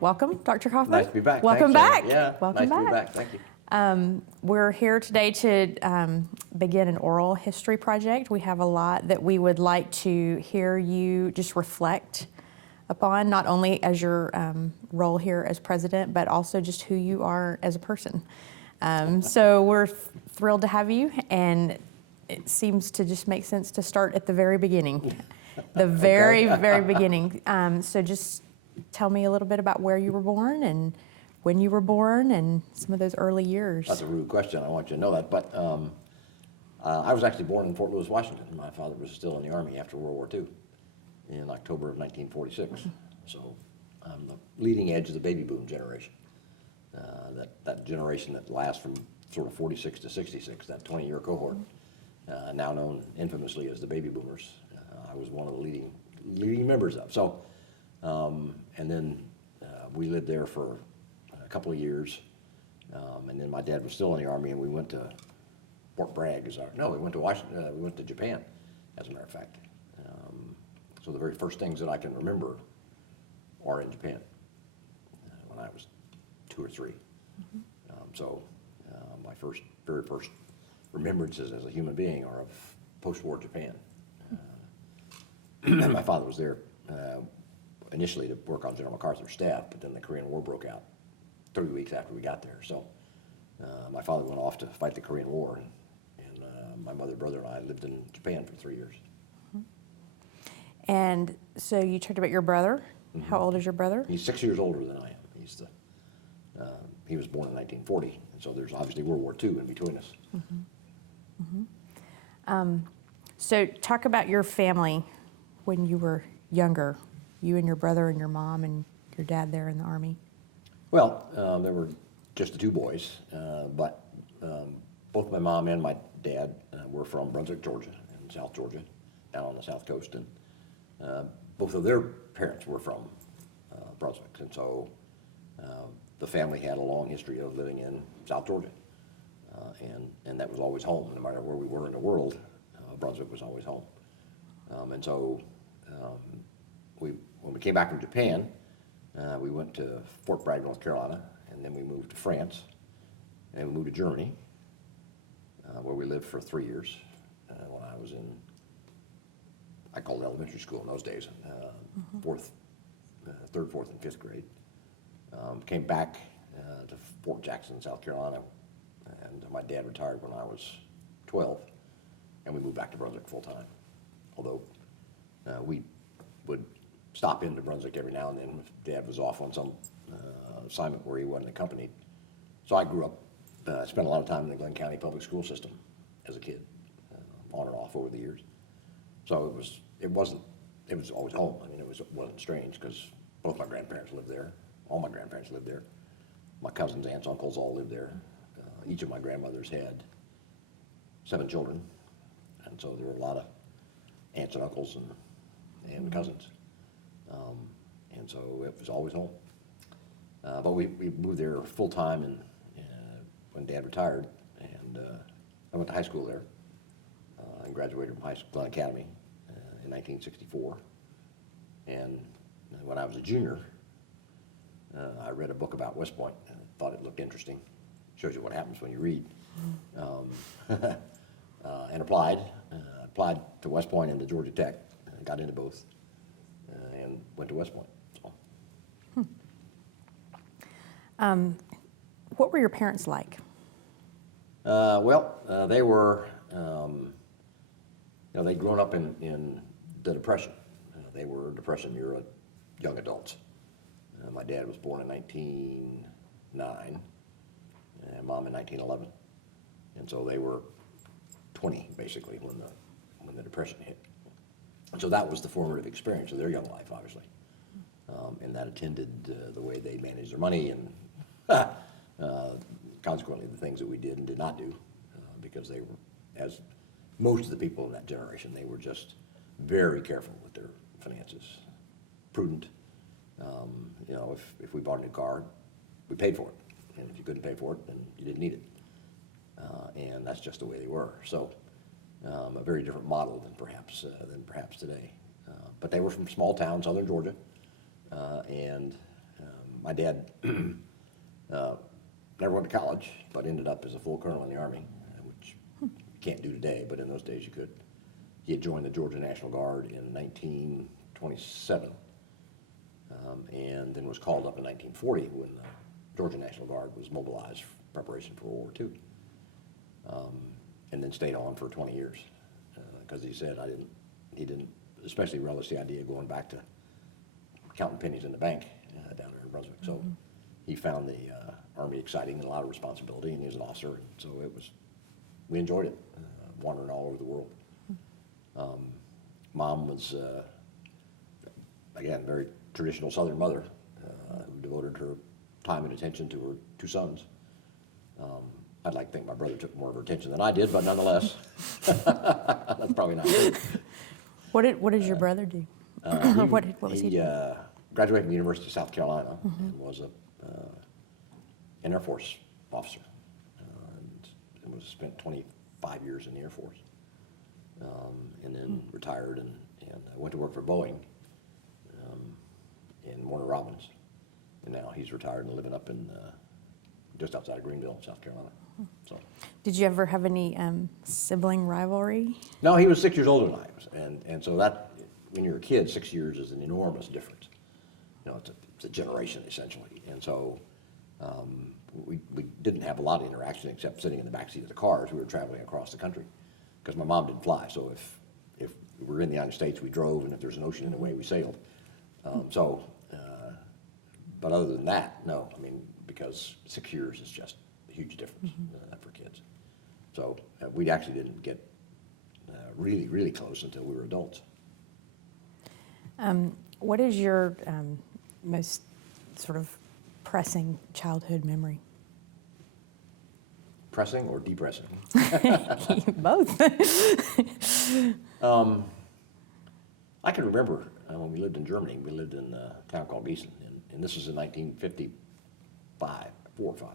welcome, Dr. Kaufman. Nice to be back. Welcome Thanks, back. Yeah, Welcome nice back. to be back. Thank you. We're here today to begin an oral history project. We have a lot that we would like to hear you just reflect upon, not only as your role here as president, but also just who you are as a person. So we're thrilled to have you, and it seems to just make sense to start at the very beginning. The very, very beginning. So just tell me a little bit about where you were born and when you were born and some of those early years. That's a rude question. I want you to know that. But I was actually born in Fort Lewis, Washington. My father was still in the Army after World War II in October of 1946. So I'm the leading edge of the baby boom generation. That generation that lasts from sort of 46 to 66, that 20-year cohort, now known infamously as the baby boomers. I was one of the leading members of. So, and then we lived there for a couple of years, and then my dad was still in the Army, and we went to Fort Bragg. We went to Washington. We went to Japan, as a matter of fact. So the very first things that I can remember are in Japan when I was 2 or 3. So my very first remembrances as a human being are of post-war Japan. My father was there initially to work on General MacArthur's staff, but then the Korean War broke out 3 weeks after we got there. So my father went off to fight the Korean War, and my mother, brother, and I lived in Japan for 3 years. And so you talked about your brother. How old is your brother? He's 6 years older than I am. He was born in 1940, and so there's obviously World War II in between us. So talk about your family when you were younger, you and your brother and your mom and your dad there in the Army. Well, there were just the 2 boys, but both my mom and my dad were from Brunswick, Georgia, in South Georgia, down on the South Coast, and both of their parents were from Brunswick, and so the family had a long history of living in South Georgia, and that was always home. No matter where we were in the world, Brunswick was always home. And so when we came back from Japan, we went to Fort Bragg, North Carolina, and then we moved to France, and we moved to Germany, where we lived for 3 years when I was in, I called it elementary school in those days, third, fourth, and fifth grade. Came back to Fort Jackson, South Carolina, and my dad retired when I was 12, and we moved back to Brunswick full time. Although we would stop into Brunswick every now and then if Dad was off on some assignment where he wasn't accompanied. So I grew up, spent a lot of time in the Glenn County public school system as a kid, on and off over the years. So it was always home. I mean, it wasn't strange because both my grandparents lived there. All my grandparents lived there. My cousins, aunts, uncles all lived there. Each of my grandmothers had 7 children, and so there were a lot of aunts and uncles and cousins. And so it was always home. But we moved there full time and when Dad retired, and I went to high school there and graduated from Glenn Academy in 1964. And when I was a junior, I read a book about West Point and thought it looked interesting. Shows you what happens when you read. And applied to West Point and to Georgia Tech, got into both, and went to West Point. So. What were your parents like? They were, they'd grown up in the Depression. They were Depression era young adults. My dad was born in 1909, and Mom in 1911, and so they were 20 basically when the Depression hit. And so that was the formative experience of their young life, obviously, and that attended the way they managed their money and consequently the things that we did and did not do, because they were, as most of the people in that generation, they were just very careful with their finances, prudent. If we bought a new car, we paid for it, and if you couldn't pay for it, then you didn't need it. And that's just the way they were. So a very different model than perhaps today. But they were from small town, southern Georgia, and My dad never went to college, but ended up as a full colonel in the Army, which you can't do today, but in those days you could. He had joined the Georgia National Guard in 1927, and then was called up in 1940 when the Georgia National Guard was mobilized for preparation for World War II, and then stayed on for 20 years, because he said he didn't especially relish the idea of going back to counting pennies in the bank down there in Brunswick. So he found the Army exciting and a lot of responsibility, and he was an officer, and so we enjoyed it, wandering all over the world. Mom was, again, very traditional Southern mother, who devoted her time and attention to her 2 sons. I'd like to think my brother took more of her attention than I did, but nonetheless, that's probably not true. What did your brother do? What was he He doing? graduated from the University of South Carolina and was an Air Force officer, and was spent 25 years in the Air Force, and then retired and went to work for Boeing in Warner Robins, and now he's retired and living up in just outside of Greenville, South Carolina. So, Did you ever have any sibling rivalry? no, he was 6 years older than I was, and so that, when you're a kid, 6 years is an enormous difference. You know, it's a generation essentially, and so we didn't have a lot of interaction except sitting in the backseat of the car as we were traveling across the country, because my mom didn't fly. So if we were in the United States, we drove, and if there's an ocean in the way, we sailed. But other than that, no. I mean, because 6 years is just a huge difference for kids. So we actually didn't get really, really close until we were adults. What is your most sort of pressing childhood memory? Pressing or depressing? Both. I can remember when we lived in Germany. We lived in a town called Gießen, and this was in 1955, 4 or 5.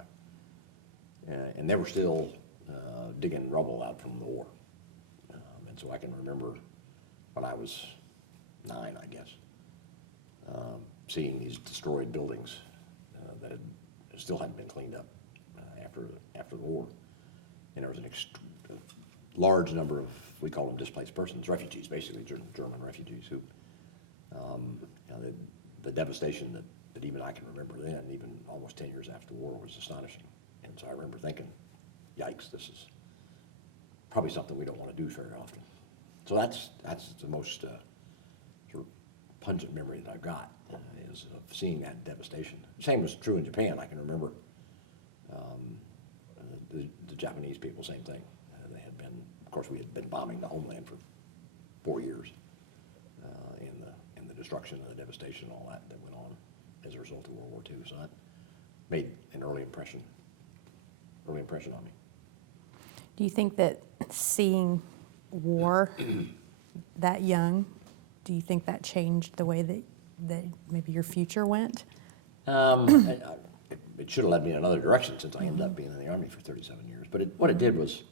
And they were still digging rubble out from the war. And so I can remember when I was 9, I guess, seeing these destroyed buildings that still hadn't been cleaned up after the war. And there was a large number of, we call them displaced persons, refugees, basically German refugees, who, the devastation that even I can remember then, even almost 10 years after the war, was astonishing. And so I remember thinking, yikes, this is probably something we don't want to do very often. So that's the most sort of pungent memory that I've got, is of seeing that devastation. Same was true in Japan. I can remember the Japanese people, same thing. They had been, of course, we had been bombing the homeland for 4 years, in the destruction and the devastation and all that went on as a result of World War II. So that made an early impression on me. Do you think that seeing war that young, do you think that changed the way that maybe your future went? It should have led me in another direction, since I ended up being in the Army for 37 years. But what it did was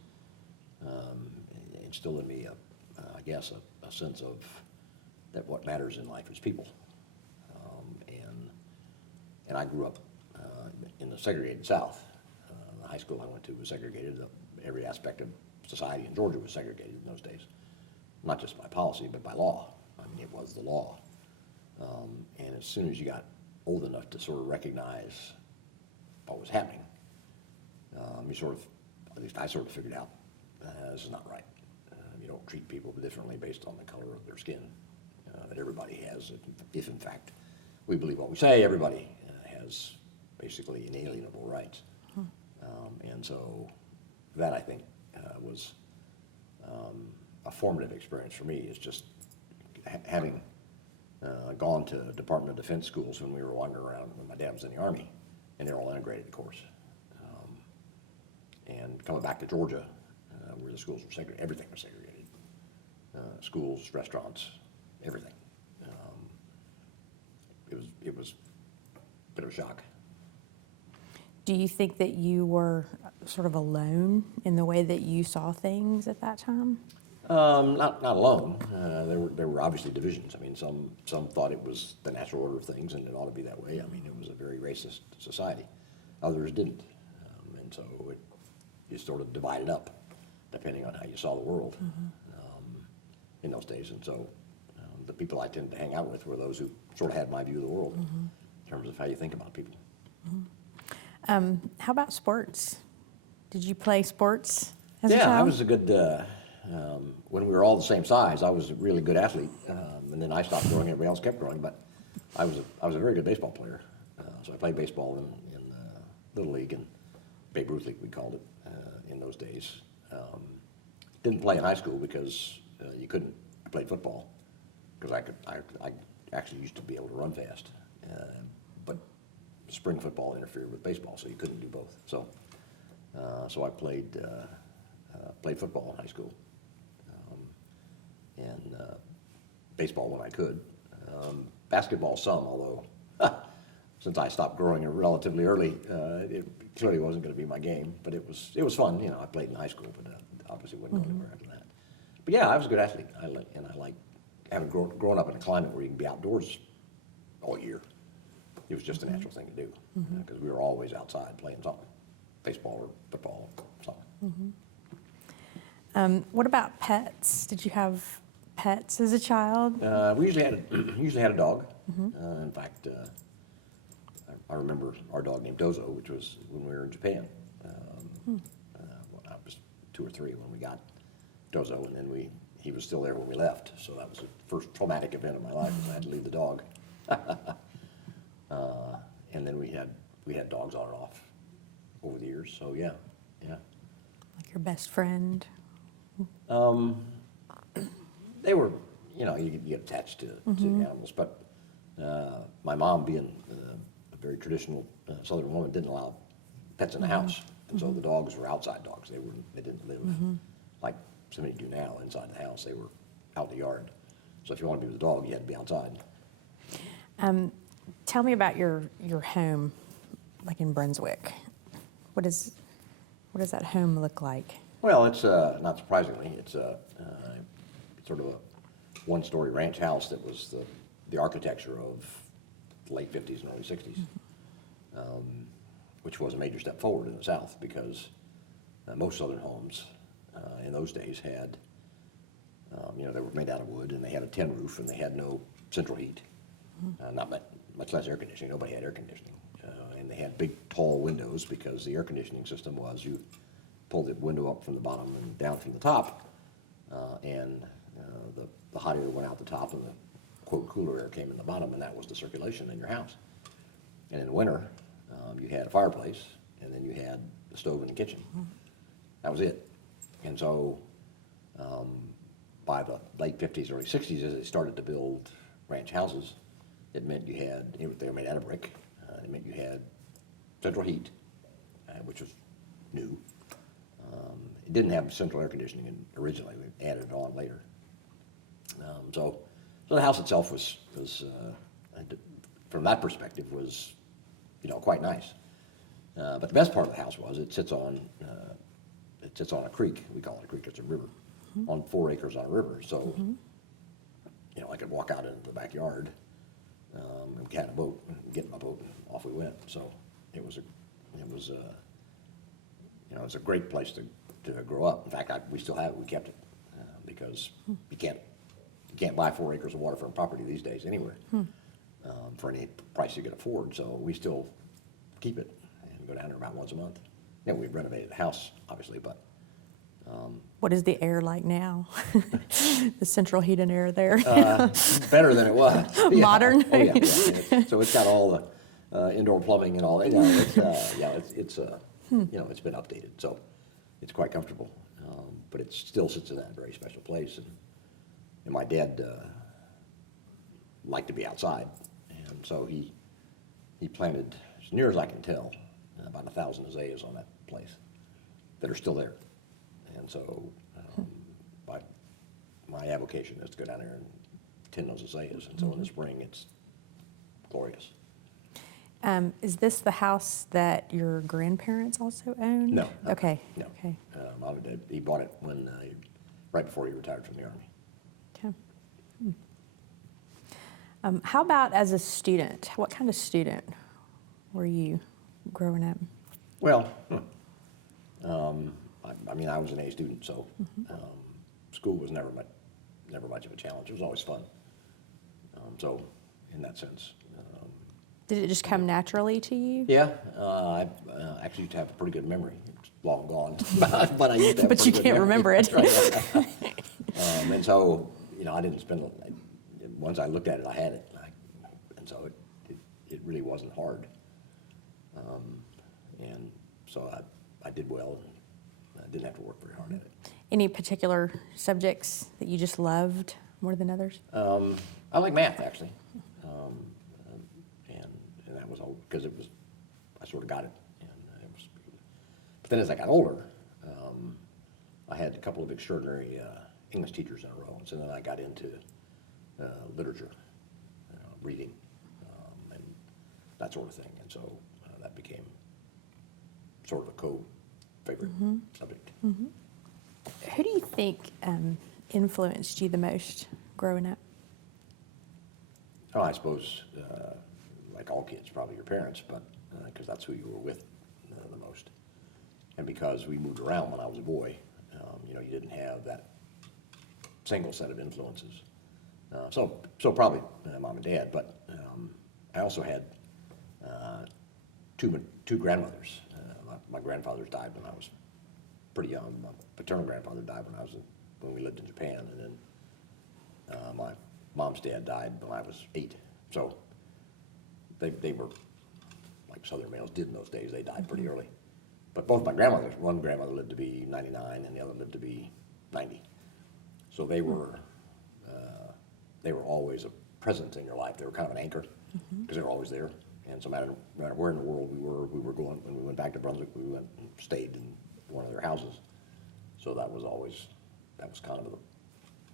instill in me, I guess, a sense of that what matters in life is people. And I grew up in the segregated South. The high school I went to was segregated. Every aspect of society in Georgia was segregated in those days, not just by policy, but by law. I mean, it was the law. And as soon as you got old enough to sort of recognize what was happening, you sort of, at least I sort of figured out, this is not right. You don't treat people differently based on the color of their skin, that everybody has. If in fact we believe what we say, everybody has basically inalienable rights. And so that, I think, was a formative experience for me, is just having gone to Department of Defense schools when we were wandering around when my dad was in the Army, and they're all integrated, of course. And coming back to Georgia, where the schools were segregated, everything was segregated. Schools, restaurants, everything. It was a bit of a shock. Do you think that you were sort of alone in the way that you saw things at that time? Not alone. There were obviously divisions. I mean, some thought it was the natural order of things and it ought to be that way. I mean, it was a very racist society. Others didn't. And so you sort of divided up depending on how you saw the world in those days. And so the people I tended to hang out with were those who sort of had my view of the world in terms of how you think about people. How about sports? Did you play sports as a Yeah, child? I was a good, when we were all the same size, I was a really good athlete. And then I stopped growing, everybody else kept growing, but I was a very good baseball player. So I played baseball in Little League and Babe Ruth League, we called it, in those days. Didn't play in high school because you couldn't. I played football because I actually used to be able to run fast. But spring football interfered with baseball, so you couldn't do both. So I played football in high school, and baseball when I could. Basketball some, although since I stopped growing relatively early, it clearly wasn't going to be my game. But it was fun. You know, I played in high school, but obviously wouldn't go anywhere after that. But yeah, I was a good athlete. I like having grown up in a climate where you can be outdoors all year. It was just a natural thing to do because we were always outside playing something, baseball or football, something. What about pets? Did you have pets as a child? We usually had a dog. In fact, I remember our dog named Dozo, which was when we were in Japan. I was 2 or 3 when we got Dozo, and then he was still there when we left. So that was the first traumatic event of my life. Was I had to leave the dog. And then we had dogs on and off over the years. So yeah. Like your best friend? They were, you get attached to animals, but my mom, being a very traditional Southern woman, didn't allow pets in the house, and so the dogs were outside dogs. They didn't live like so many do now inside the house. They were out in the yard. So if you wanted to be with a dog, you had to be outside. Tell me about your home, like in Brunswick. What does that home look like? Well, it's not surprisingly, it's sort of a one-story ranch house that was the architecture of the late 50s and early 60s, which was a major step forward in the South because most Southern homes in those days had, they were made out of wood and they had a tin roof and they had no central heat, not much less air conditioning. Nobody had air conditioning, and they had big, tall windows because the air conditioning system was you pulled the window up from the bottom and down from the top, and the hot air went out the top and the, quote, cooler air came in the bottom, and that was the circulation in your house. And in the winter, you had a fireplace, and then you had the stove in the kitchen. That was it. And so by the late 50s, early 60s, as they started to build ranch houses, it meant you had, they were made out of brick, it meant you had central heat, which was new. It didn't have central air conditioning originally. We added it on later. So the house itself was from that perspective, was quite nice. But the best part of the house was it sits on a creek. We call it a creek. It's a river on 4 acres on a river. So I could walk out into the backyard. And we had a boat. Get in my boat and off we went. So it was a great place to grow up. In fact, we still have it. We kept it because you can't buy 4 acres of waterfront property these days anywhere for any price you can afford. So we still keep it and go down there about once a month. We've renovated the house, obviously, but. What is the air like now? The central heat and air there? Better than it was. Yeah. Modern? Oh, yeah. So it's got all the indoor plumbing and all that. It's been updated, so it's quite comfortable. But it still sits in that very special place. And my dad liked to be outside, and so he planted, as near as I can tell, about 1,000 azaleas on that place that are still there. And so my avocation is to go down there and tend those azaleas. And so in the spring, it's glorious. Is this the house that your grandparents also owned? No. Okay. No. Okay. Mom and Dad, he bought it right before he retired from the Army. Okay. How about as a student? What kind of student were you growing up? Well, I mean, I was an A student, so school was never much of a challenge. It was always fun. So, in that sense, Did it just come naturally to you? yeah, I actually used to have a pretty good memory. It's long gone, but I used to have. But you can't remember it. Right. And so, I didn't spend. Once I looked at it, I had it, and so it really wasn't hard. And so I did well, and I didn't have to work very hard at it. Any particular subjects that you just loved more than others? I like math, actually, and that was all because I sort of got it, and it was. But then as I got older, I had a couple of extraordinary English teachers in a row, and so then I got into literature, reading, and that sort of thing, and so that became sort of a co-favorite subject. Mm-hmm. Who do you think influenced you the most growing up? Oh, I suppose, like all kids, probably your parents, but because that's who you were with the most. And because we moved around when I was a boy, you didn't have that single set of influences. So probably mom and dad, but I also had two grandmothers. My grandfathers died when I was pretty young. My paternal grandfather died when we lived in Japan, and then my mom's dad died when I was 8. So they were like Southern males did in those days. They died pretty early. But both my grandmothers, one grandmother lived to be 99, and the other lived to be 90. So they were always a presence in your life. They were kind of an anchor because they were always there. And so no matter where in the world we were going, when we went back to Brunswick, we went and stayed in one of their houses. So that was kind of the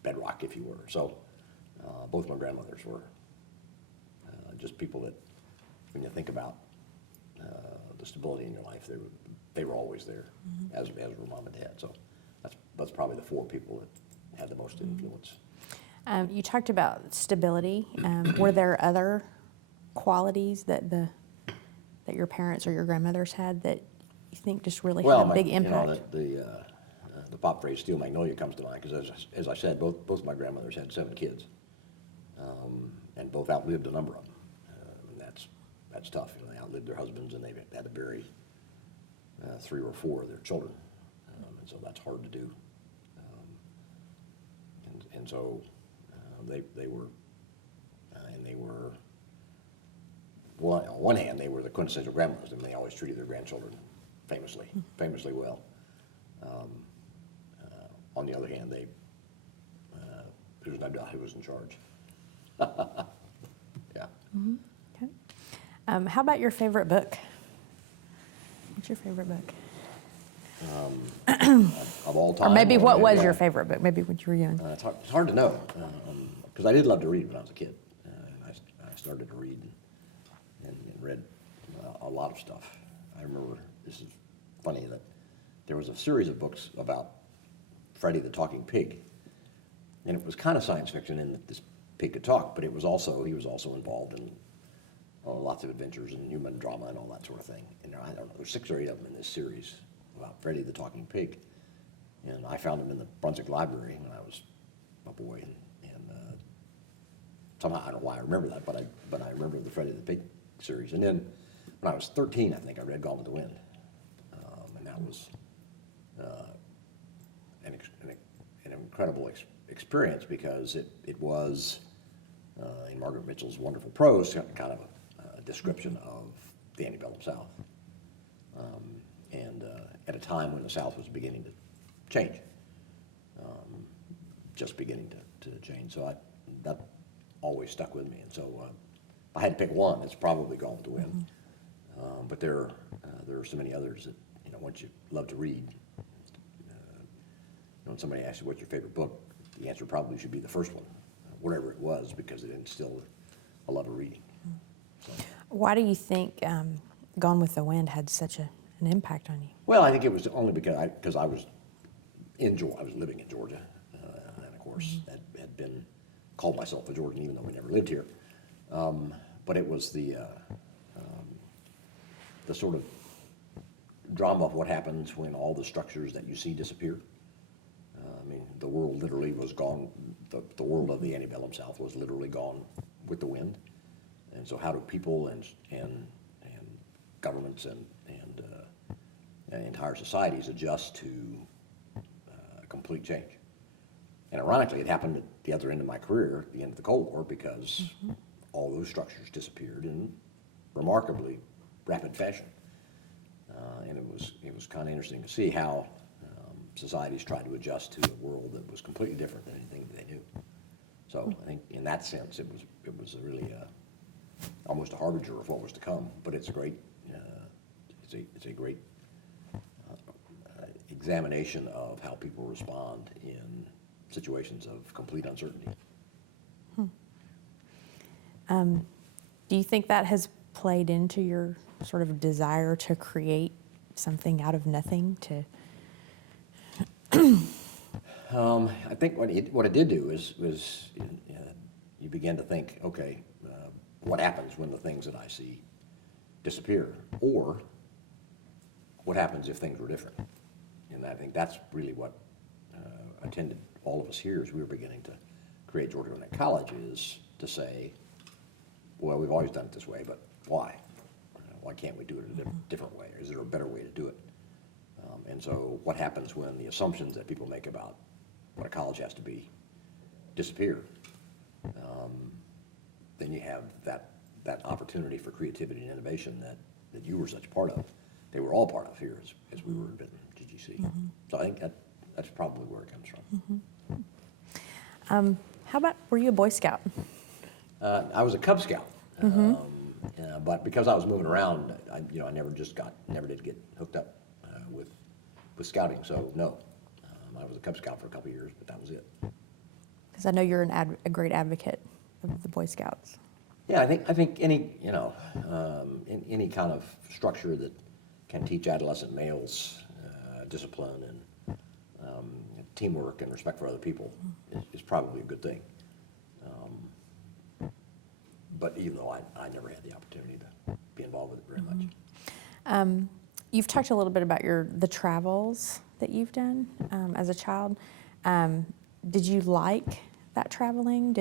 bedrock, if you were. So both my grandmothers were just people that, when you think about the stability in your life, they were always there, as were mom and dad. So that's probably the 4 people that had the most influence. You talked about stability. Were there other qualities that your parents or your grandmothers had that you think just really had a big impact? The pop phrase "steel magnolia" comes to mind because, as I said, both my grandmothers had 7 kids, and both outlived a number of them, and that's tough. They outlived their husbands, and they had to bury 3 or 4 of their children, and so that's hard to do. And so they were, well, on one hand, they were the quintessential grandmothers, and they always treated their grandchildren famously well. On the other hand, there's no doubt who was in charge. Yeah. Okay. How about your favorite book? What's your favorite book? Of all time. Or maybe what was your favorite book? Maybe when you were young. It's hard to know, because I did love to read when I was a kid. And I started to read and read a lot of stuff. I remember, this is funny, that there was a series of books about Freddie the Talking Pig. And it was kind of science fiction in that this pig could talk, but he was also involved in lots of adventures and human drama and all that sort of thing. And I don't know, there's 6 or 8 of them in this series about Freddie the Talking Pig. And I found them in the Brunswick Library when I was a boy, and somehow, I don't know why I remember that, but I remember the Freddie the Pig series. And then when I was 13, I think I read Gone with the Wind, and that was an incredible experience because it was, in Margaret Mitchell's wonderful prose, kind of a description of the antebellum South, and at a time when the South was beginning to change, just beginning to change. So that always stuck with me. And so if I had to pick one, it's probably Gone with the Wind. But there are so many others that, once you love to read, when somebody asks you what's your favorite book, the answer probably should be the first one, whatever it was, because it instilled a love of reading. So. Why do you think Gone with the Wind had such an impact on you? Well, I think it was only because I was living in Georgia, and of course had been called myself a Georgian, even though we never lived here. But it was the sort of drama of what happens when all the structures that you see disappear. I mean, the world literally was gone. The world of the antebellum South was literally gone with the wind. And so, how do people and governments and entire societies adjust to complete change? And ironically, it happened at the other end of my career, at the end of the Cold War, because all those structures disappeared in remarkably rapid fashion. And it was kind of interesting to see how societies tried to adjust to a world that was completely different than anything that they knew. So I think in that sense, it was really almost a harbinger of what was to come. But it's a great it's a great examination of how people respond in situations of complete uncertainty. Do you think that has played into your sort of desire to create something out of nothing? I think what it did do was you begin to think, okay, what happens when the things that I see disappear, or what happens if things were different? And I think that's really what attended all of us here as we were beginning to create Georgia Internet College, is to say, well, we've always done it this way, but why? Why can't we do it a different way? Is there a better way to do it? And so what happens when the assumptions that people make about what a college has to be disappear? Then you have that opportunity for creativity and innovation that you were such a part of. They were all part of here as we were at GGC. So I think that's probably where it comes from. How about, were you a Boy Scout? I was a Cub Scout, but because I was moving around, I never did get hooked up with scouting. So no, I was a Cub Scout for a couple of years, but that was it. Because I know you're a great advocate of the Boy Scouts. Yeah, I think any in any kind of structure that can teach adolescent males discipline and teamwork and respect for other people is probably a good thing. But even though I never had the opportunity to be involved with it very much. You've talked a little bit about the travels that you've done as a child. Did you like that traveling?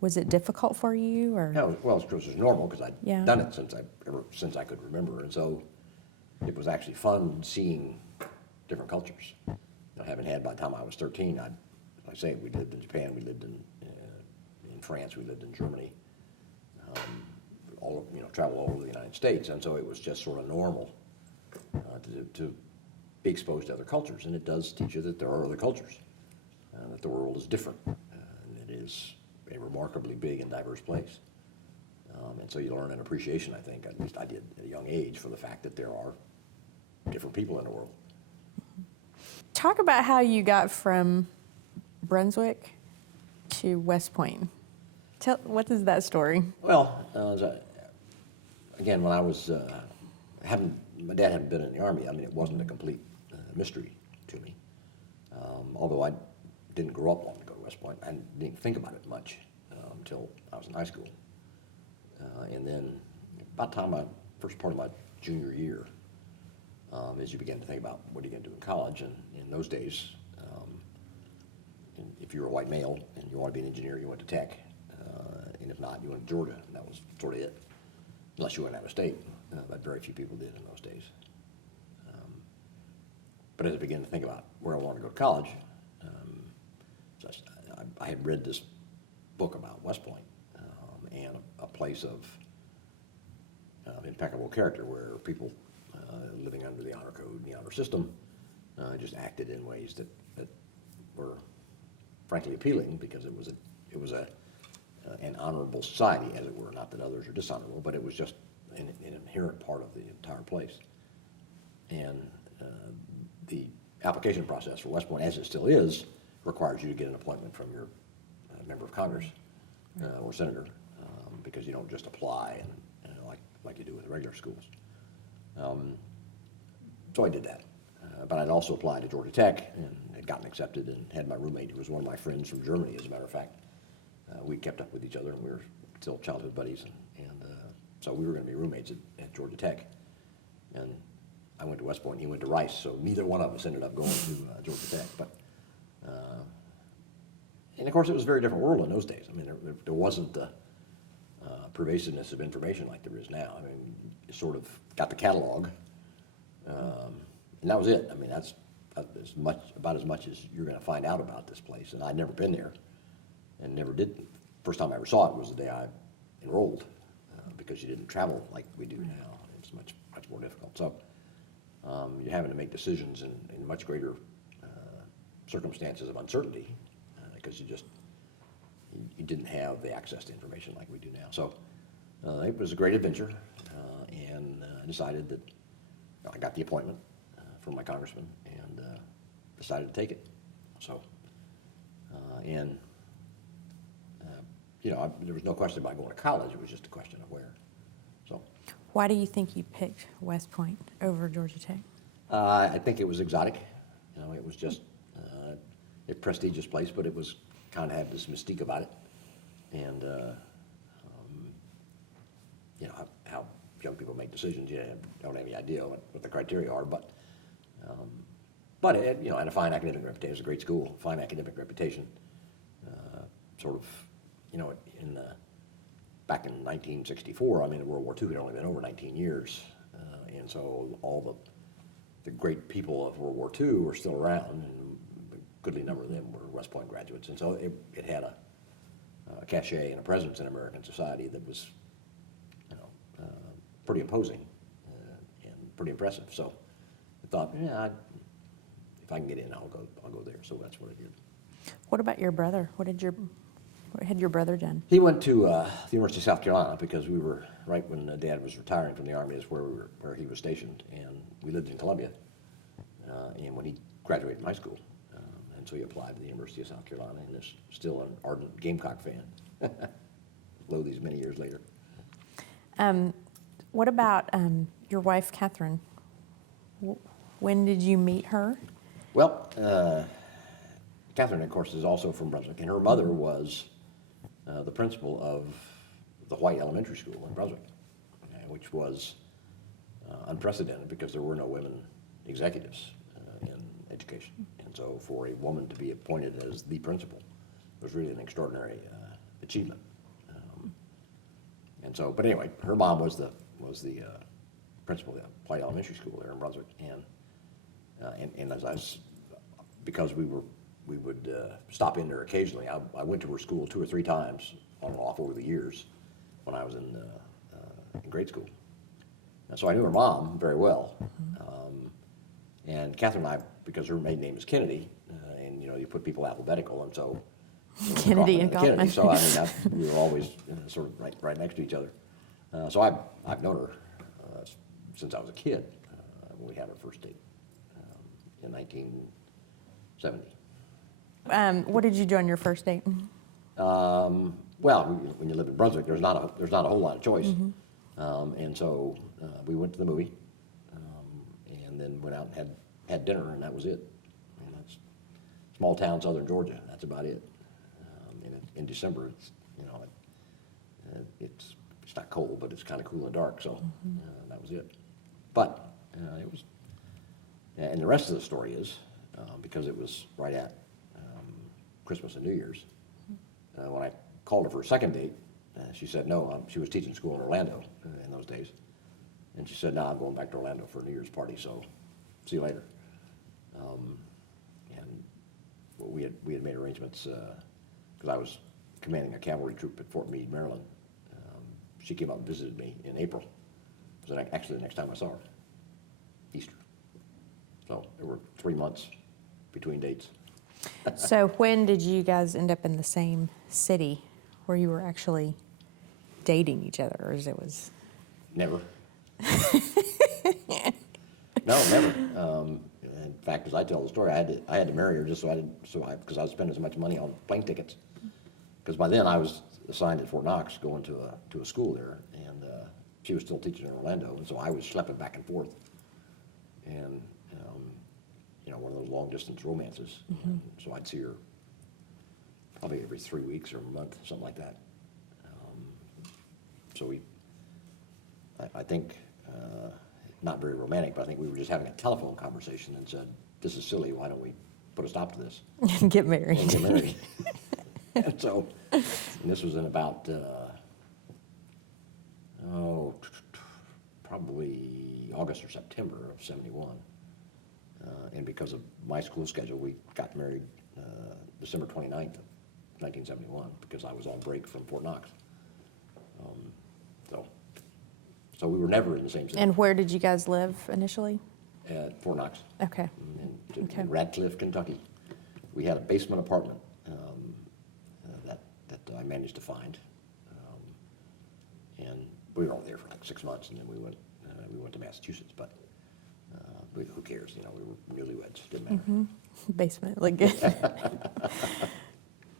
Was it difficult for you, or? No, well, it was normal because I'd Yeah. done it since I could remember, and so it was actually fun seeing different cultures. Having had by the time I was 13, like I say, we lived in Japan, we lived in France, we lived in Germany, travel all over the United States, and so it was just sort of normal to be exposed to other cultures, and it does teach you that there are other cultures, that the world is different, and it is a remarkably big and diverse place. And so you learn an appreciation, I think, at least I did at a young age, for the fact that there are different people in the world. Talk about how you got from Brunswick to West Point. What is that story? Well, again, when I was, my dad hadn't been in the Army, I mean, it wasn't a complete mystery to me. Although I didn't grow up wanting to go to West Point, I didn't think about it much until I was in high school. And then about the time first part of my junior year, as you begin to think about what are you going to do in college, and in those days, if you were a white male and you want to be an engineer, you went to Tech, and if not, you went to Georgia, and that was sort of it, unless you went out of state, but very few people did in those days. But as I began to think about where I wanted to go to college, so I had read this book about West Point, and a place of impeccable character where people living under the honor code and the honor system just acted in ways that were frankly appealing, because it was an honorable society, as it were. Not that others are dishonorable, but it was just an inherent part of the entire place. And the application process for West Point, as it still is, requires you to get an appointment from your member of Congress or senator, because you don't just apply and like you do with regular schools. So I did that. But I'd also applied to Georgia Tech and had gotten accepted, and had my roommate, who was one of my friends from Germany, as a matter of fact. We kept up with each other, and we were still childhood buddies, and so we were going to be roommates at Georgia Tech. And I went to West Point, and he went to Rice, so neither one of us ended up going to Georgia Tech. But, and of course, it was a very different world in those days. I mean, there wasn't the pervasiveness of information like there is now. I mean, you sort of got the catalog, and that was it. I mean, that's about as much as you're going to find out about this place. And I'd never been there, and never did. First time I ever saw it was the day I enrolled, because you didn't travel like we do now. It's much more difficult. So you're having to make decisions in much greater circumstances of uncertainty, because you didn't have the access to information like we do now. So it was a great adventure, and I decided that I got the appointment from my congressman, and decided to take it. So, there was no question about going to college. It was just a question of where. So, Why do you think you picked West Point over Georgia Tech? I think it was exotic. It was just a prestigious place, but it was kind of had this mystique about it, and how young people make decisions. You don't have any idea what the criteria are, but it had a fine academic reputation. It was a great school, fine academic reputation. Sort of, back in 1964, I mean, World War II had only been over 19 years, and so all the great people of World War II were still around, and a goodly number of them were West Point graduates, and so it had a cachet and a presence in American society that was, pretty imposing and pretty impressive. So I thought, if I can get in, I'll go there. So that's what I did. What about your brother? What had your brother done? He went to the University of South Carolina, because we were right when Dad was retiring from the Army is where he was stationed, and we lived in Columbia. And when he graduated from high school, and so he applied to the University of South Carolina, and is still an ardent Gamecock fan, lo these many years later. What about your wife, Catherine? When did you meet her? Well, Catherine, of course, is also from Brunswick, and her mother was the principal of the White Elementary School in Brunswick, which was unprecedented because there were no women executives in education. And so for a woman to be appointed as the principal was really an extraordinary achievement. And so, but anyway, her mom was the principal of the White Elementary School there in Brunswick, and because we would stop in there occasionally. I went to her school 2 or 3 times on and off over the years when I was in grade school. And so I knew her mom very well. And Catherine and I, because her maiden name is Kennedy, and you put people alphabetical, and so Kennedy and Kaufman. So I mean, we were always sort of right next to each other. So I've known her since I was a kid, when we had our first date in 1970. What did you do on your first date? Well, when you live in Brunswick, there's not a whole lot of choice, and so we went to the movie, and then went out and had dinner, and that was it. I mean, that's small town southern Georgia. That's about it. In December, it's not cold, but it's kind of cool and dark. So that was it. But it was, and the rest of the story is because it was right at Christmas and New Year's. When I called her for a second date, she said no. She was teaching school in Orlando in those days, and she said, "No, I'm going back to Orlando for a New Year's party. So, see you later." And we had made arrangements because I was commanding a cavalry troop at Fort Meade, Maryland. She came up and visited me in April. It was actually the next time I saw her, Easter. So there were 3 months between dates. So when did you guys end up in the same city where you were actually dating each other, or as it was? Never. No, never. In fact, as I tell the story, I had to marry her just because I was spending so much money on plane tickets. Because by then I was assigned at Fort Knox, going to a school there, and she was still teaching in Orlando, and so I was schlepping back and forth, and one of those long distance romances. And so I'd see her probably every 3 weeks or a month, something like that. So I think not very romantic, but I think we were just having a telephone conversation and said, this is silly, why don't we put a stop to this? And get married. And get married. And so, and this was in about, probably August or September of '71. And because of my school schedule, we got married December 29th of 1971, because I was on break from Fort Knox. So we were never in the same city. And where did you guys live initially? At Fort Knox. Okay. In Radcliffe, Kentucky. We had a basement apartment that I managed to find. And we were only there for like 6 months, and then we went to Massachusetts, but who cares? You know, we were newlyweds, didn't matter. Basement, like good.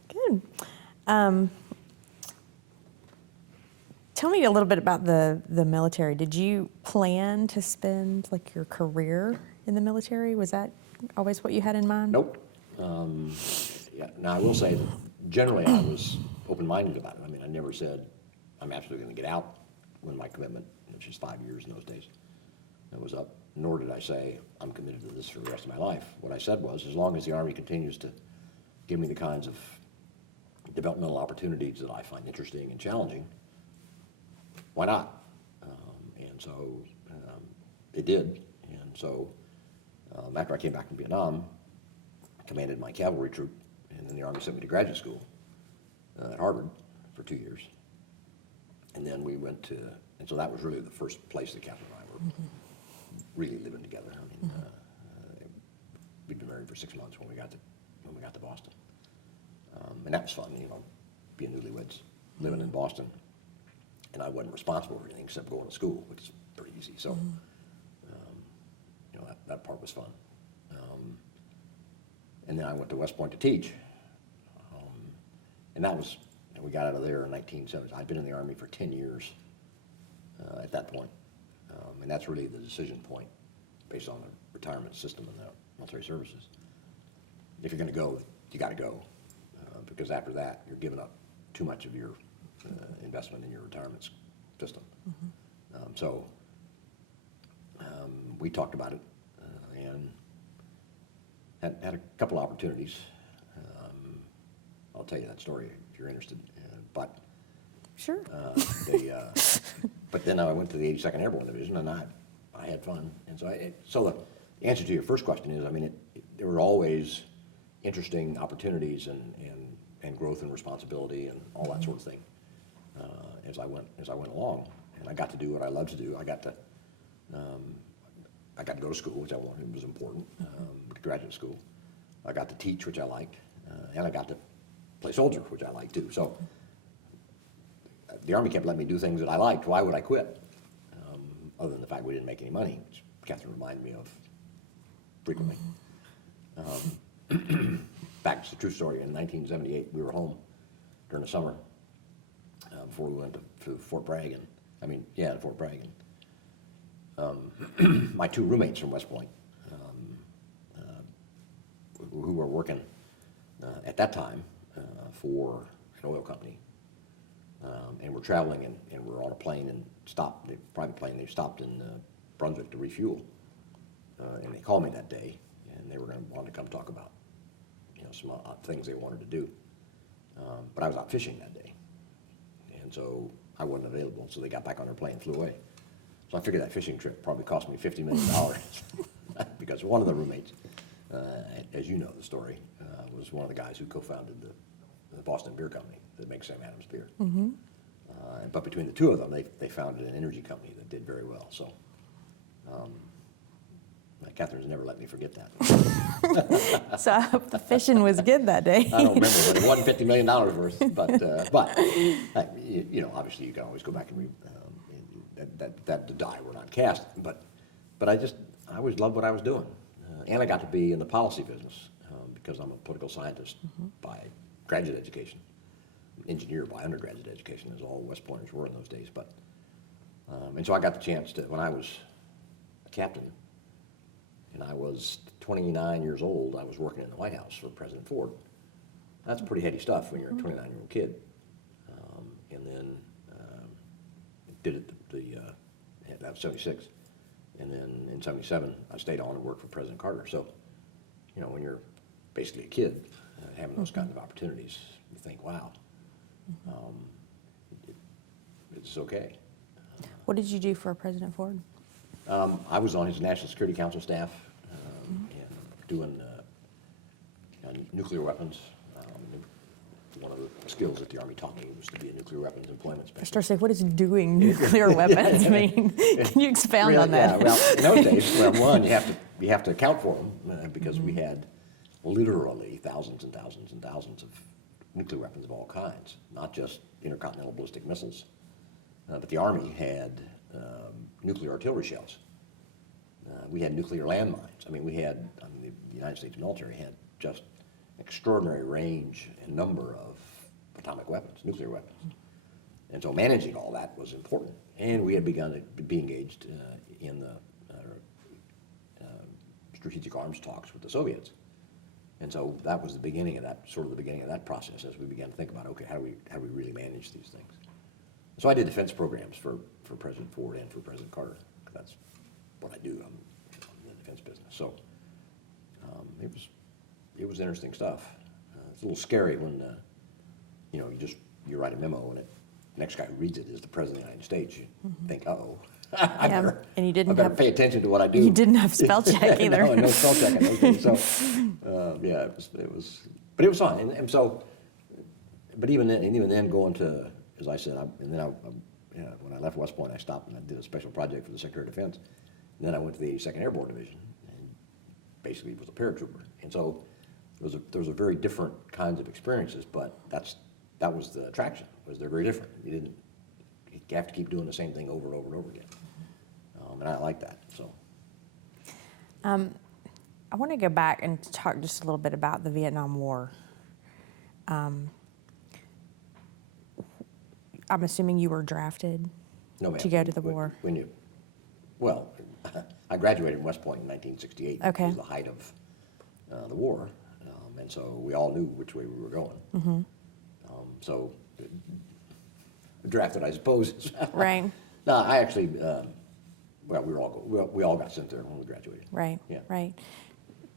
Good. Tell me a little bit about the military. Did you plan to spend like your career in the military? Was that always what you had in mind? Nope. Yeah. Now, I will say that generally I was open-minded about it. I mean, I never said, I'm absolutely going to get out when my commitment, which is 5 years in those days, that was up, nor did I say, I'm committed to this for the rest of my life. What I said was, as long as the Army continues to give me the kinds of developmental opportunities that I find interesting and challenging, why not? And so it did. And so after I came back from Vietnam, I commanded my cavalry troop, and then the Army sent me to graduate school at Harvard for 2 years. And then we went to, and so that was really the first place that Kaufman and I were really living together. I mean, we'd been married for 6 months when we got to Boston, and that was fun. You know, being newlyweds, living in Boston, and I wasn't responsible for anything except going to school, which is pretty easy. So, you know, that part was fun. And then I went to West Point to teach, and that was. And we got out of there in 1970. I'd been in the Army for 10 years at that point. And that's really the decision point based on the retirement system in the military services. If you're going to go, you got to go. Because after that, you're giving up too much of your investment in your retirement system. So we talked about it and had a couple opportunities. I'll tell you that story if you're interested. But Sure. But then I went to the 82nd Airborne Division, and I had fun. And so the answer to your first question is, I mean, there were always interesting opportunities and growth and responsibility and all that sort of thing as I went along. And I got to do what I love to do. I got to go to school, which I wanted, was important, to graduate school. I got to teach, which I liked, and I got to play soldier, which I liked too. So the Army kept letting me do things that I liked. Why would I quit? Other than the fact we didn't make any money, which Catherine reminded me of frequently. In fact, it's a true story. In 1978, we were home during the summer before we went to Fort Bragg. Fort Bragg. And my two roommates from West Point, who were working at that time for an oil company, and we're traveling, and we're on a plane and stopped, the private plane, they stopped in Brunswick to refuel. And they called me that day, and they were going to want to come talk about, you know, some things they wanted to do. But I was out fishing that day, and so I wasn't available. So they got back on their plane and flew away. So I figured that fishing trip probably cost me $50 million because one of the roommates, as you know the story, was one of the guys who co-founded the Boston Beer Company that makes Sam Adams beer. But between the two of them, they founded an energy company that did very well. So Catherine's never let me forget that. So I hope the fishing was good that day. I don't remember, but it wasn't $50 million worth. But you know, obviously you can always go back and that the die were not cast. But I always loved what I was doing, and I got to be in the policy business because I'm a political scientist by graduate education, engineer by undergraduate education, as all West Pointers were in those days. But and so I got the chance to, when I was a captain, and I was 29 years old, I was working in the White House for President Ford. That's pretty heady stuff when you're a 29-year-old kid. And then did it that was 76. And then in 77, I stayed on and worked for President Carter. So, you know, when you're basically a kid, having those kinds of opportunities, you think, wow, it's okay. What did you do for President Ford? I was on his National Security Council staff and doing nuclear weapons. One of the skills that the Army taught me was to be a nuclear weapons employment I specialist. started to say, what does doing nuclear weapons mean? Can you expound on that? Yeah, well, in those days, well, one, you have to account for them because we had literally thousands and thousands and thousands of nuclear weapons of all kinds, not just intercontinental ballistic missiles, but the Army had nuclear artillery shells. We had nuclear landmines. I mean, the United States military had just extraordinary range and number of atomic weapons, nuclear weapons. And so managing all that was important. And we had begun to be engaged in the strategic arms talks with the Soviets. And so that was the beginning of that process as we began to think about, okay, how do we really manage these things? So I did defense programs for President Ford and for President Carter. That's what I do. I'm in the defense business. So it was interesting stuff. It's a little scary when you write a memo and the next guy who reads it is the President of the United States. You think, uh-oh, I better pay attention to what I do. You didn't have spell check either. No spell check. Okay, so yeah, it was fun. And so, but even then, going to, as I said, when I left West Point, I stopped and I did a special project for the Secretary of Defense. And then I went to the 82nd Airborne Division and basically was a paratrooper. And so there was a very different kinds of experiences, but that was the attraction, was they're very different. You have to keep doing the same thing over and over and over again. And I like that, so. I want to go back and talk just a little bit about the Vietnam War. I'm assuming you were drafted to go to the war. Well, I graduated from West Point in 1968. Okay. It was the height of the war, and so we all knew which way we were going. So drafted, I suppose. Right. No, I actually, we all got sent there when we graduated. Right. Yeah. Right.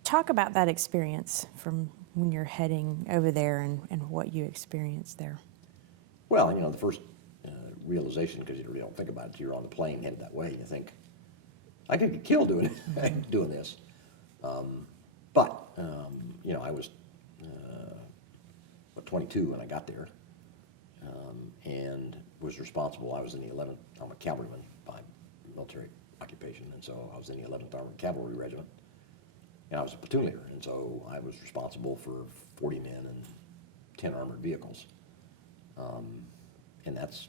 Talk about that experience from when you're heading over there and what you experienced there. Well, the first realization, because you really don't think about it, you're on the plane headed that way, and you think, I could get killed doing this. But I was 22 when I got there, and was responsible. I was in the 11th, I'm a cavalryman by military occupation, and so I was in the 11th Armored Cavalry Regiment, and I was a platoon leader, and so I was responsible for 40 men and 10 armored vehicles. And that's,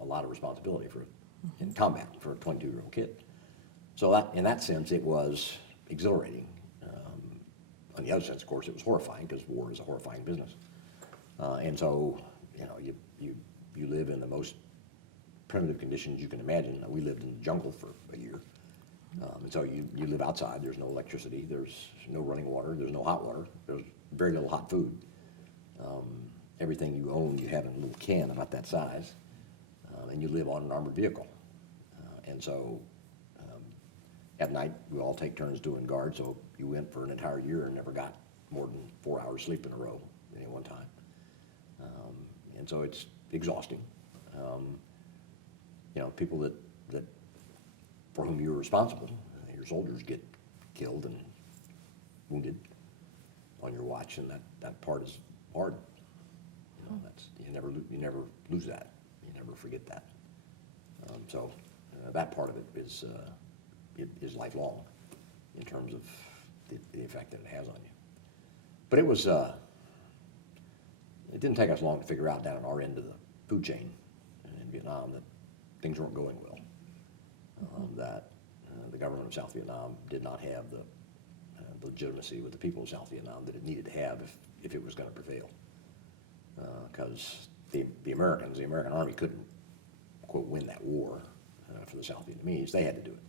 a lot of responsibility in combat for a 22-year-old kid. So in that sense, it was exhilarating. On the other sense, of course, it was horrifying because war is a horrifying business. And so, you live in the most primitive conditions you can imagine. We lived in the jungle for a year. And so you live outside. There's no electricity. There's no running water. There's no hot water. There's very little hot food. Everything you own, you have in a little can about that size. And you live on an armored vehicle. And so at night, we all take turns doing guard, so you went for an entire year and never got more than 4 hours sleep in a row at any one time. And so it's exhausting. People that for whom you're responsible, your soldiers get killed and wounded on your watch, and that part is hard. You never lose that. You never forget that. So that part of it is lifelong in terms of the effect that it has on you. But it was, it didn't take us long to figure out down at our end of the food chain in Vietnam that things weren't going well. That the government of South Vietnam did not have the legitimacy with the people of South Vietnam that it needed to have if it was going to prevail. Because the American Army couldn't, quote, win that war for the South Vietnamese. They had to do it.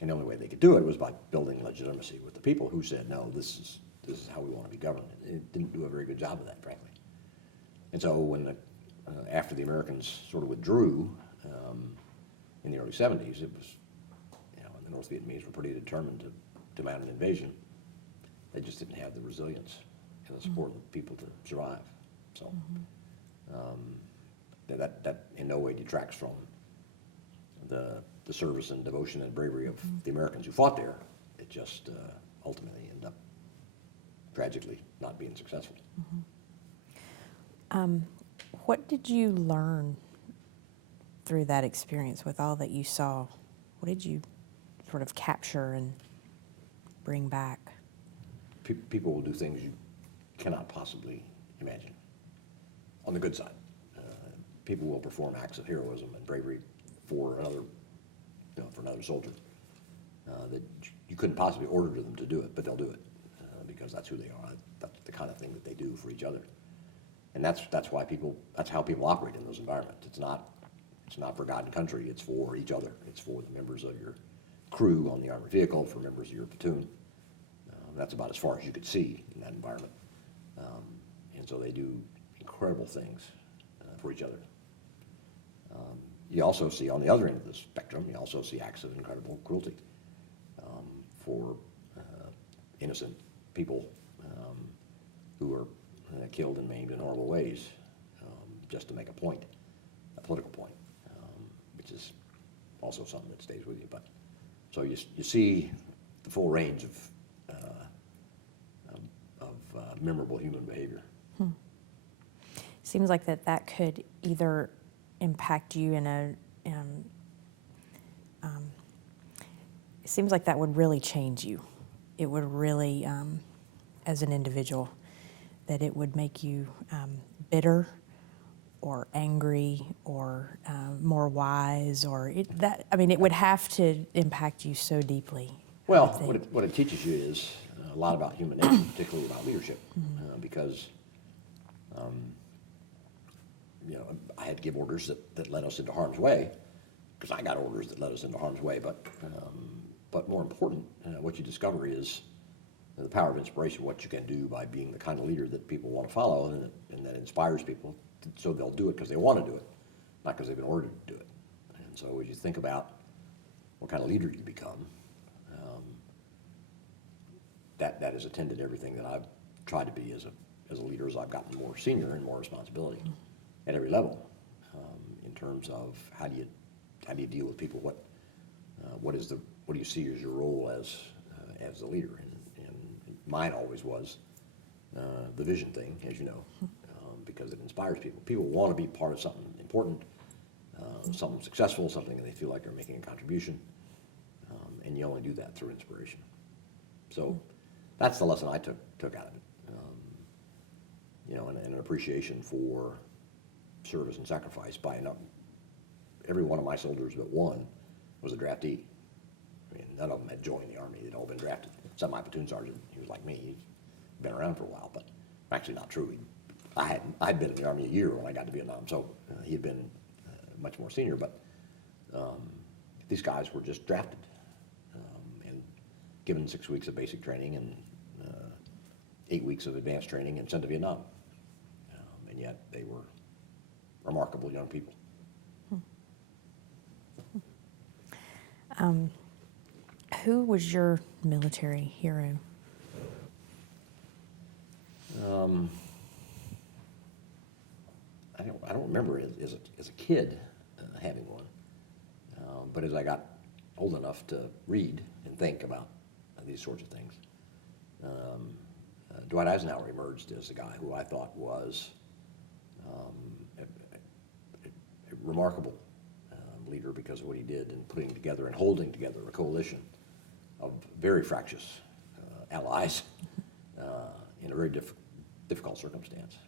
And the only way they could do it was by building legitimacy with the people who said, no, this is how we want to be governed. It didn't do a very good job of that, frankly. And so when after the Americans sort of withdrew, in the early 70s, it was, and the North Vietnamese were pretty determined to mount an invasion. They just didn't have the resilience and the support of the people to survive. So that in no way detracts from the service and devotion and bravery of the Americans who fought there. It just ultimately ended up tragically not being successful. What did you learn through that experience with all that you saw? What did you sort of capture and bring back? People will do things you cannot possibly imagine. On the good side, people will perform acts of heroism and bravery for another soldier that you couldn't possibly order them to do it, but they'll do it because that's who they are. That's the kind of thing that they do for each other, and that's how people operate in those environments. It's not for God and country. It's for each other. It's for the members of your crew on the armored vehicle, for members of your platoon. That's about as far as you could see in that environment, and so they do incredible things for each other. You also see on the other end of the spectrum, you also see acts of incredible cruelty for innocent people who are killed and maimed in horrible ways just to make a point, a political point, which is also something that stays with you. But so you see the full range of memorable human behavior. Seems like that could either impact you in a, it seems like that would really change you. It would really, as an individual, that it would make you bitter or angry or more wise, or it would have to impact you so deeply. Well, what it teaches you is a lot about human nature, particularly about leadership, because I had to give orders that led us into harm's way, because I got orders that led us into harm's way. But more important, what you discover is the power of inspiration, what you can do by being the kind of leader that people want to follow and that inspires people, so they'll do it because they want to do it, not because they've been ordered to do it. And so as you think about what kind of leader you become, that has attended everything that I've tried to be as a leader as I've gotten more senior and more responsibility at every level, in terms of how do you deal with people, what do you see as your role as the leader, and mine always was the vision thing, as you know, because it inspires people. People want to be part of something important, something successful, something that they feel like they're making a contribution, and you only do that through inspiration. So that's the lesson I took out of it, and an appreciation for service and sacrifice by every one of my soldiers but one was a draftee. I mean, none of them had joined the Army. They'd all been drafted. Except my platoon sergeant, he was like me. He'd been around for a while, but actually not true. I'd been in the Army a year when I got to Vietnam, so he had been much more senior, but these guys were just drafted and given 6 weeks of basic training and 8 weeks of advanced training and sent to Vietnam. And yet they were remarkable young people. Who was your military hero? I don't remember as a kid having one, but as I got old enough to read and think about these sorts of things, Dwight Eisenhower emerged as a guy who I thought was a remarkable leader because of what he did in putting together and holding together a coalition of very fractious allies in a very difficult circumstance.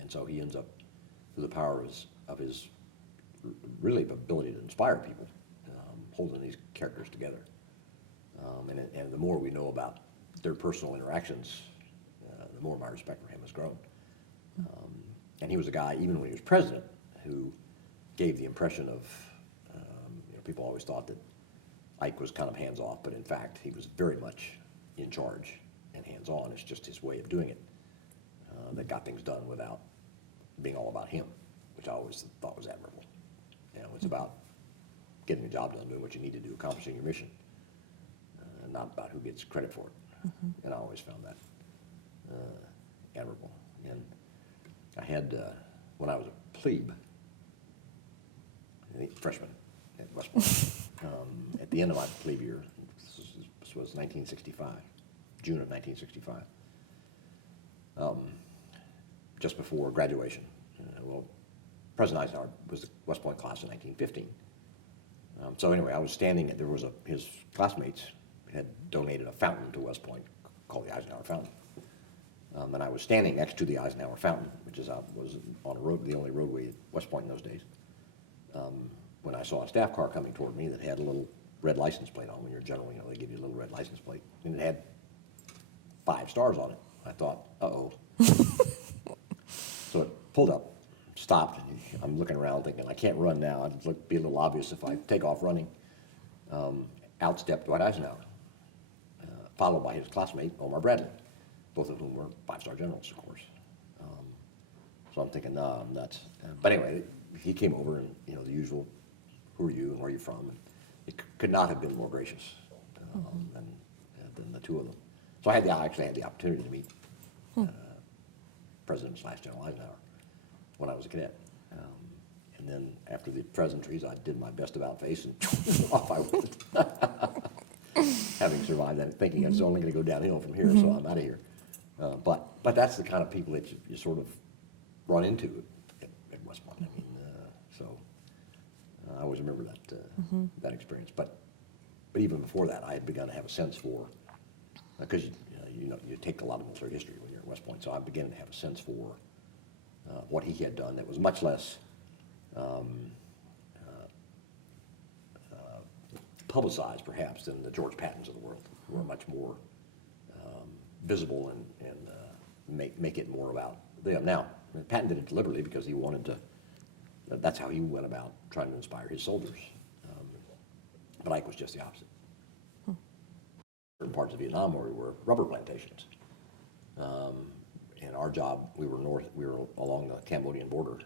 And so he ends up, through the power of his really ability to inspire people, holding these characters together. And the more we know about their personal interactions, the more my respect for him has grown. And he was a guy, even when he was president, who gave the impression of, people always thought that Ike was kind of hands-off, but in fact, he was very much in charge and hands-on. It's just his way of doing it that got things done without being all about him, which I always thought was admirable. It's about getting the job done, doing what you need to do, accomplishing your mission, not about who gets credit for it. And I always found that admirable. And I had, when I was a plebe, I think freshman at West Point, at the end of my plebe year, this was 1965, June of 1965, just before graduation. Well, President Eisenhower was the West Point class in 1915. So anyway, I was standing, his classmates had donated a fountain to West Point called the Eisenhower Fountain. And I was standing next to the Eisenhower Fountain, which was on a road, the only roadway at West Point in those days, when I saw a staff car coming toward me that had a little red license plate on. When you're general, they give you a little red license plate, and it had 5 stars on it. I thought, uh-oh. So it pulled up, stopped, and I'm looking around thinking, I can't run now. It'd be a little obvious if I take off running. Out stepped Dwight Eisenhower, followed by his classmate, Omar Bradley, both of whom were 5-star generals, of course. So I'm thinking, no, I'm nuts. But anyway, he came over and, the usual, who are you and where are you from? And it could not have been more gracious than the two of them. So I actually had the opportunity to meet President/General Eisenhower when I was a cadet. And then after the pleasantries, I did my best about face and off I went. Having survived that, thinking it's only going to go downhill from here, so I'm out of here. But that's the kind of people that you sort of run into at West Point. I mean, I always remember that experience. But even before that, I had begun to have a sense for, because you take a lot of military history when you're at West Point, so I began to have a sense for what he had done that was much less publicized, perhaps, than the George Pattons of the world, who are much more visible and make it more about them. Now, Patton did it deliberately because he wanted to, that's how he went about trying to inspire his soldiers. But Ike was just the opposite. Certain parts of Vietnam where we were rubber plantations. And our job, we were along the Cambodian border,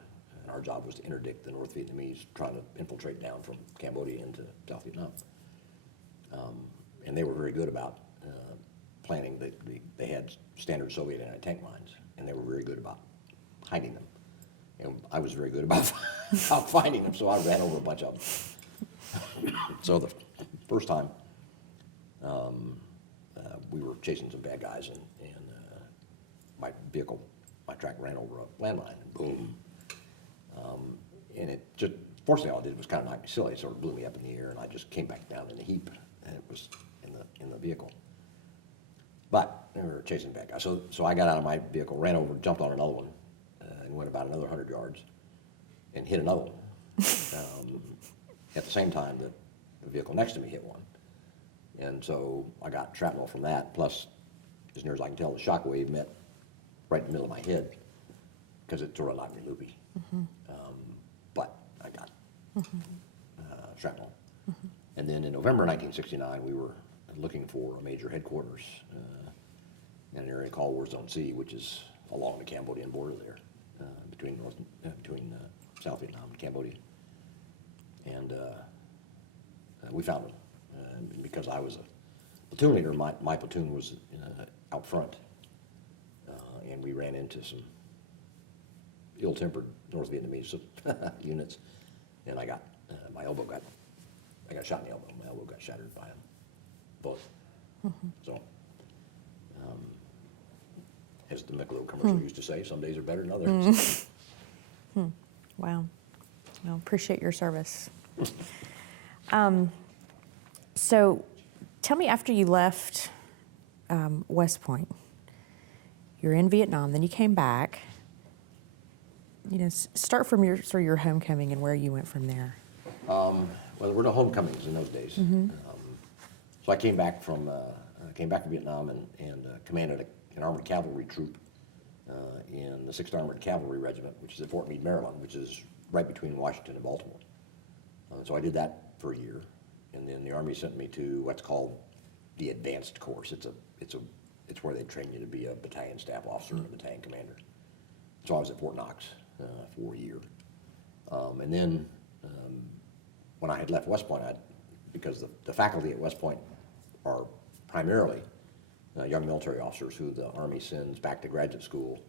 and our job was to interdict the North Vietnamese trying to infiltrate down from Cambodia into South Vietnam. And they were very good about planning. They had standard Soviet anti-tank mines, and they were very good about hiding them. And I was very good about finding them, so I ran over a bunch of them. So the first time, we were chasing some bad guys, and my vehicle, my track ran over a landmine, and boom. And it just, fortunately, all it did was kind of knock me silly. It sort of blew me up in the air, and I just came back down in a heap, and it was in the vehicle. But we were chasing bad guys. So I got out of my vehicle, ran over, jumped on another one, and went about another 100 yards, and hit another one. At the same time that the vehicle next to me hit one. And so I got shrapnel from that, plus, as near as I can tell, the shock wave met right in the middle of my head, because it sort of knocked me loopy. But I got shrapnel. And then in November 1969, we were looking for a major headquarters in an area called War Zone C, which is along the Cambodian border there, between South Vietnam and Cambodia. And we found them. And because I was a platoon leader, my platoon was out front, and we ran into some ill-tempered North Vietnamese units, and I got I got shot in the elbow. My elbow got shattered by a bullet. So, as the Michelob commercial used to say, some days are better than others. Wow. Well, appreciate your service. So tell me, after you left West Point, you're in Vietnam, then you came back. Start from your homecoming and where you went from there. Well, there were no homecomings in those days. So I came back from Vietnam and commanded an armored cavalry troop in the 6th Armored Cavalry Regiment, which is at Fort Meade, Maryland, which is right between Washington and Baltimore. So I did that for a year, and then the Army sent me to what's called the Advanced Course. It's where they train you to be a battalion staff officer and a battalion commander. So I was at Fort Knox for a year, and then when I had left West Point, because the faculty at West Point are primarily young military officers who the Army sends back to graduate school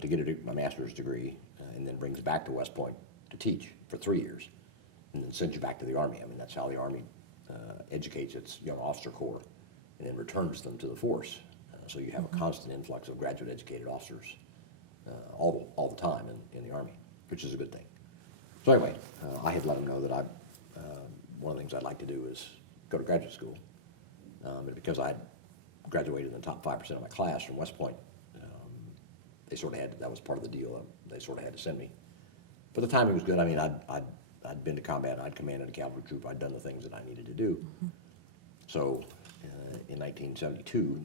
to get a master's degree, and then brings back to West Point to teach for 3 years, and then sends you back to the Army. I mean, that's how the Army educates its young officer corps, and then returns them to the force. So you have a constant influx of graduate educated officers all the time in the Army, which is a good thing. So anyway, I had let them know that one of the things I'd like to do is go to graduate school. And because I graduated in the top 5% of my class from West Point, they sort of had that was part of the deal. They sort of had to send me. But the timing was good. I mean, I'd been to combat. I'd commanded a cavalry troop. I'd done the things that I needed to do. So in 1972,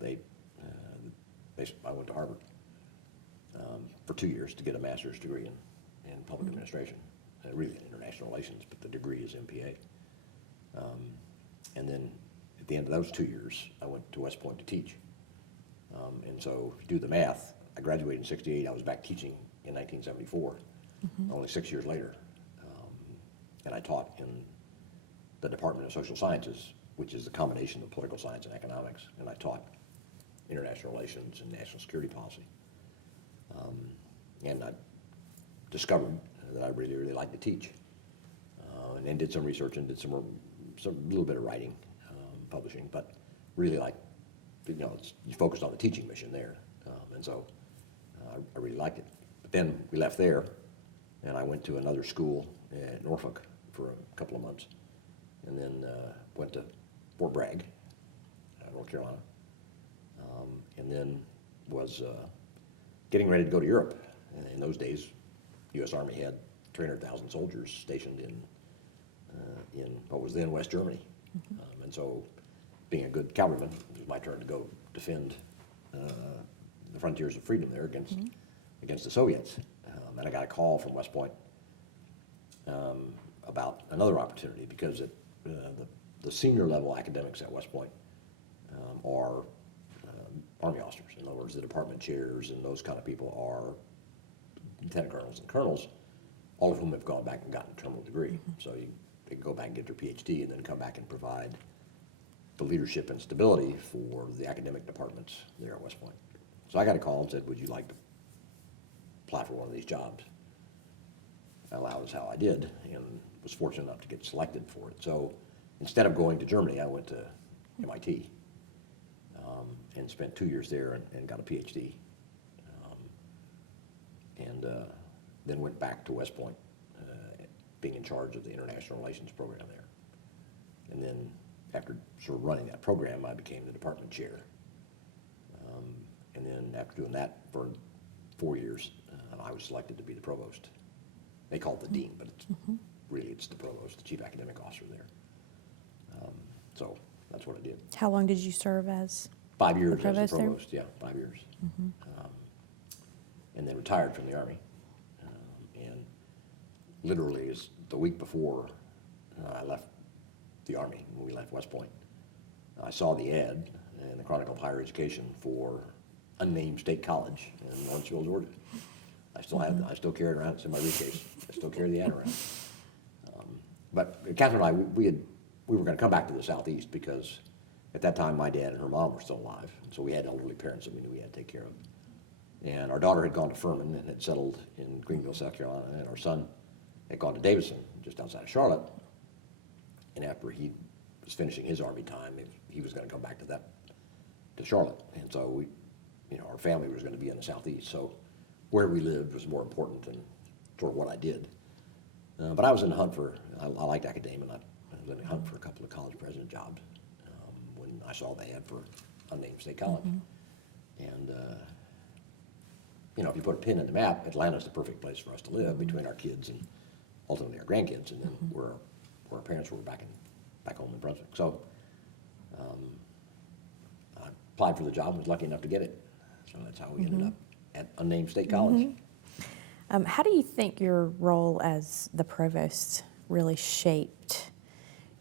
I went to Harvard for 2 years to get a master's degree in public administration, really in international relations, but the degree is MPA. And then at the end of those 2 years, I went to West Point to teach. And so if you do the math, I graduated in '68. I was back teaching in 1974, only 6 years later. And I taught in the Department of Social Sciences, which is the combination of political science and economics. And I taught international relations and national security policy. And I discovered that I really, really liked to teach. And then did some research and did some little bit of writing, publishing, but really you focused on the teaching mission there. And so I really liked it. But then we left there, and I went to another school at Norfolk for a couple of months, and then went to Fort Bragg, North Carolina, and then was getting ready to go to Europe. And in those days, U.S. Army had 300,000 soldiers stationed in what was then West Germany. And so, being a good cavalryman, it was my turn to go defend the frontiers of freedom there against the Soviets. And I got a call from West Point about another opportunity, because the senior level academics at West Point are Army officers. In other words, the department chairs and those kind of people are lieutenant colonels and colonels, all of whom have gone back and gotten a terminal degree. So they can go back and get their PhD and then come back and provide the leadership and stability for the academic departments there at West Point. So I got a call and said, would you like to apply for one of these jobs? Well, that was how I did, and was fortunate enough to get selected for it. So instead of going to Germany, I went to MIT and spent 2 years there and got a PhD. And then went back to West Point, being in charge of the international relations program there. And then after sort of running that program, I became the department chair. And then after doing that for 4 years, I was selected to be the provost. They call it the dean, but it's the provost, the chief academic officer there. So that's what I did. How long did you serve as 5 years the provost as the provost, yeah, 5 years. And then retired from the Army. And literally the week before I left the Army, when we left West Point, I saw the ad in the Chronicle of Higher Education for unnamed state college in Lawrenceville, Georgia. I still have I still carry it around. It's in my briefcase. I still carry the ad around. But Catherine and I, we were going to come back to the Southeast, because at that time my dad and her mom were still alive, and so we had elderly parents that we knew we had to take care of. And our daughter had gone to Furman and had settled in Greenville, South Carolina, and our son had gone to Davidson, just outside of Charlotte. And after he was finishing his Army time, he was going to come back to Charlotte. And so our family was going to be in the Southeast. So where we lived was more important than sort of what I did. But I was in the hunt I liked academia, and I was in the hunt for a couple of college president jobs when I saw the ad for unnamed state college. And if you put a pin in the map, Atlanta's the perfect place for us to live, between our kids and ultimately our grandkids, and then where our parents were back home in Brunswick. So I applied for the job and was lucky enough to get it. So that's how we ended up at unnamed state college. How do you think your role as the provost really shaped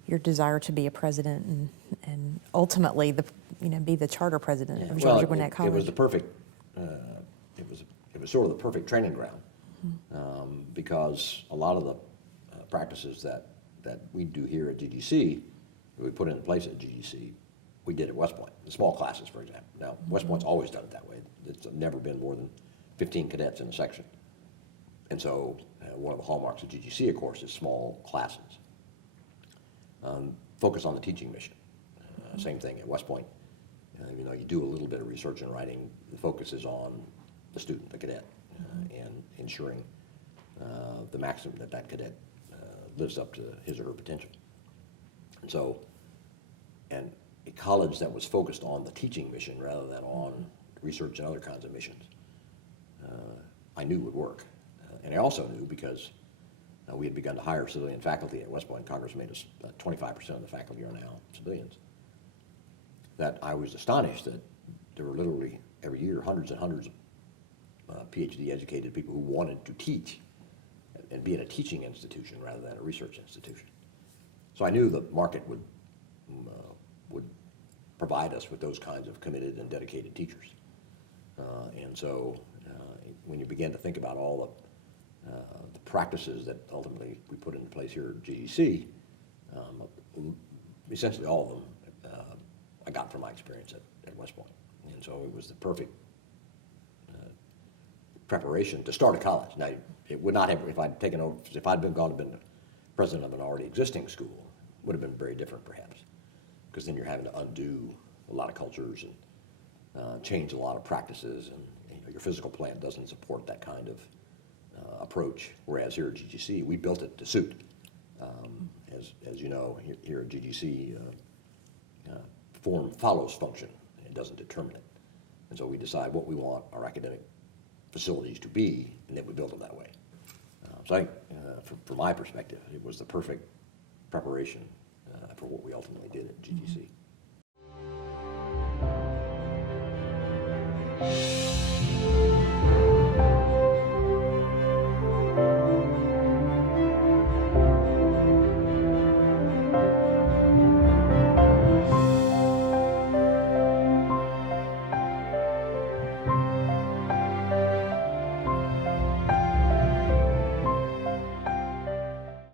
your desire to be a president and ultimately be the charter president of Georgia Gwinnett College? It was the perfect. It was sort of the perfect training ground, because a lot of the practices that that we do here at GGC, that we put in place at GGC, we did at West Point, the small classes, for example. Now, West Point's always done it that way. It's never been more than 15 cadets in a section. And so one of the hallmarks of GGC, of course, is small classes. Focus on the teaching mission. Same thing at West Point. You know, you do a little bit of research and writing. The focus is on the student, the cadet, and ensuring the maximum that cadet lives up to his or her potential. And so, and a college that was focused on the teaching mission rather than on research and other kinds of missions, I knew would work. And I also knew because we had begun to hire civilian faculty at West Point. Congress made us 25% of the faculty are now civilians. That I was astonished that there were literally every year hundreds and hundreds of PhD educated people who wanted to teach and be in a teaching institution rather than a research institution. So I knew the market would provide us with those kinds of committed and dedicated teachers. And so when you begin to think about all the practices that ultimately we put into place here at GGC, essentially all of them I got from my experience at West Point. And so it was the perfect preparation to start a college. Now, it would not have, if I'd taken over, if I'd been gone to been the president of an already existing school, it would have been very different perhaps, because then you're having to undo a lot of cultures and change a lot of practices, and your physical plan doesn't support that kind of approach, whereas here at GGC, we built it to suit. As you know, here at GGC, form follows function, it doesn't determine it. And so we decide what we want our academic facilities to be, and then we build them that way. So I think, from my perspective, it was the perfect preparation for what we ultimately did at GGC.